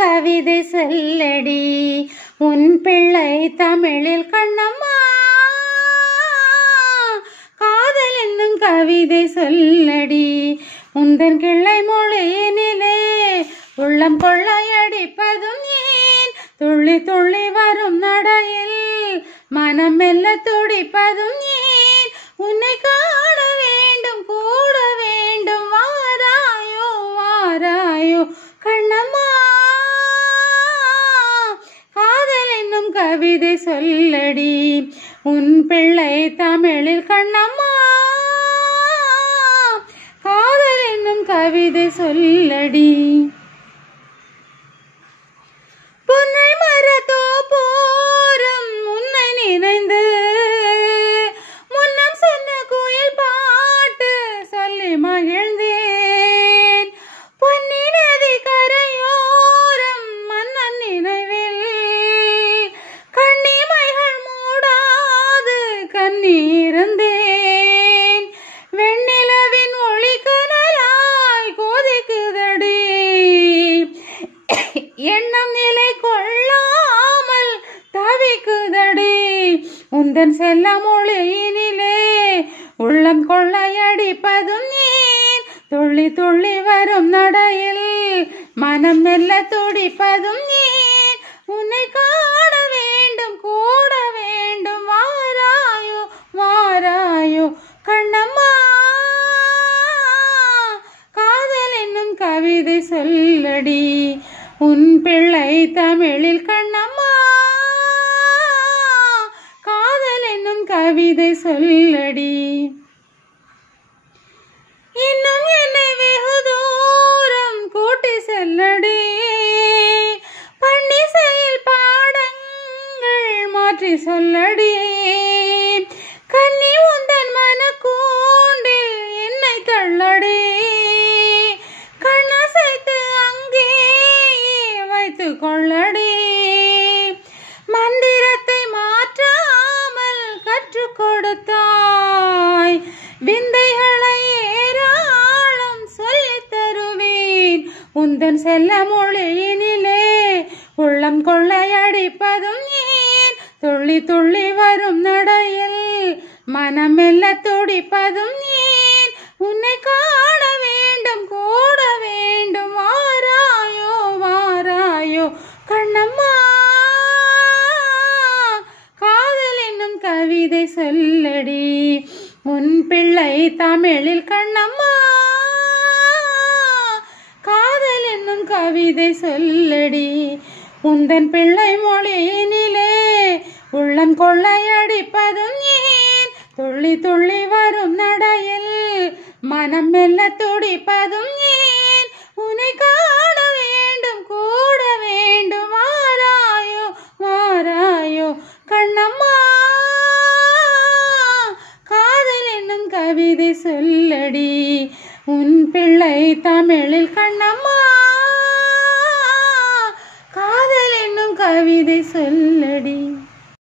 கவிதை சொல்லடி உன் பிள்ளை தமிழில் கண்ணம்மா. காதல் என்னும் கவிதை சொல்லடி உந்தன் கிள்ளை மொழியினிலே உள்ளம் கொள்ளையடிப்பதும் ஏன். துள்ளி துள்ளி வரும் நடையில் மனம் மெல்ல துடிப்பதும் ஏன். உன்னை காண வேண்டும் கூட வேண்டும் வாராயோ வாராயோ கண்ணம்மா. காதல் என்னும் கவிதை சொல்லடி உன் பிள்ளை தமிழில் கண்ணம்மா. காதல் என்னும் கவிதை சொல்லடி. பொன்னை மரத்தோ போரும் உன்னை நினைந்து முன்னம் சொன்ன குயில் பாட்டு சொல்லி மகிழ்ந்தேன். பொன்னி நதி கரையோரம் மன்னன் நினைவில் கண்ணிமைகள் மூடாது கண்ணீர்ந்தேன். வெண்ணிலவின் ஒளி கனலாய் கோதிக்குதடி எண்ணம் நிலை கொள்ளாமல் தவிக்குதடி. உந்தன் செல்ல மொழியினிலே உள்ளம் கொள்ளையடிப்பதும் ஏன். துள்ளி துள்ளி வரும் நடையில் மனம் மெல்ல துடிப்பதும் ஏன். உன்னை காண வேண்டும் கூட வேண்டும் வாராயோ வாராயோ கண்ணம்மா. காதல் என்னும் கவிதை சொல்லடி உன் பிள்ளை தமிழில் கண்ணம்மா. காதல் என்னும் கவிதை சொல்லடி. இன்னும் என்னை வெகு தூரம் கூட்டி செல்லடி பன்னிசையில் பாடங்கள் மாற்றி சொல்லடி. கன்னி உந்தன் மனக்கூண்டில் என்னை தள்ளடி கண்ணசைத்து அங்கே வைத்து கொள்ளடி. மந்திரத்தை மாற்றாமல் கற்றுக் கொடுத்தாய் விந்தைகளை ஏராளம் சொல்லித் தருவேன். உந்தன் செல்ல மொழியினிலே உள்ளம் கொள்ளையடிப்பதும் ஏன். துள்ளி துள்ளி வரும் நடையில் மனம் மெல்ல துடிப்பதும் ஏன். உன்னை காண வேண்டும் கூட வேண்டும் வாராயோ வாராயோ கண்ணம்மா. காதல் என்னும் கவிதை சொல்லடி உன் பிள்ளை தமிழில் கண்ணம்மா. காதல் என்னும் கவிதை சொல்லடி உந்தன் பிள்ளை மொழியினிலே உள்ளம் கொள்ளையடிப்பதும் ஏன். துள்ளி துள்ளி வரும் நடையில் மனம் மெல்ல துடிப்பதும் ஏன். உன்னை காண வேண்டும் கூட வேண்டும் வாராயோ வாராயோ கண்ணம்மா. காதல் என்னும் கவிதை சொல்லடி உன் பிள்ளை தமிழில் கண்ணம்மா. காதல் என்னும் கவிதை சொல்லடி.